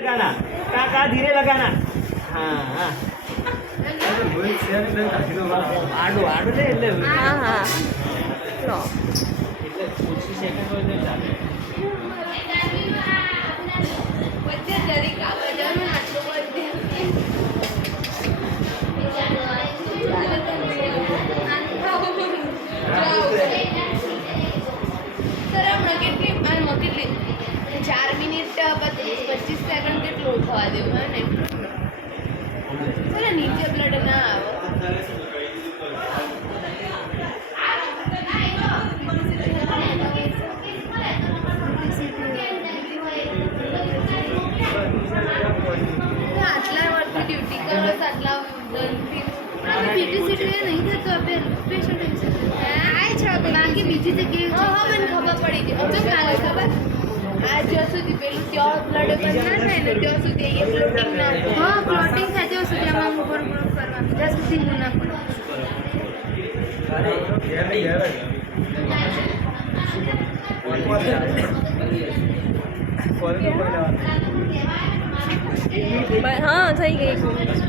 लगाना का धीरे लगाना हाँ हाँ आडू आडू ले ले हाँ हाँ लो એટલે ઓછી સેકન્ડ હોય તો ચાલે વચ્ચે જરીક આ બજારનો નાસ્તો કરી કેટલી 4 મિનિટ 25 સેકન્ડ કેટલું થવા દેવું હે ને નીચે બ્લડ ના આવે આટલા વર્ષથી ડ્યુટી કરો તો આટલા બીજી સીટ નહીં થતો આપણે પેશન્ટ આય છે બાકી બીજી જગ્યાએ હા મને ખબર પડી ગઈ તો કાલે ખબર આ જ્યાં સુધી પેલું ત્યાં બ્લડ બંધ ના થાય ને ત્યાં સુધી અહીંયા ફ્લોટિંગ ના હા ફ્લોટિંગ થાય ત્યાં સુધી આમાં ઉપર કરવાનું ત્યાં સુધી હું ના પડે હા થઈ ગઈ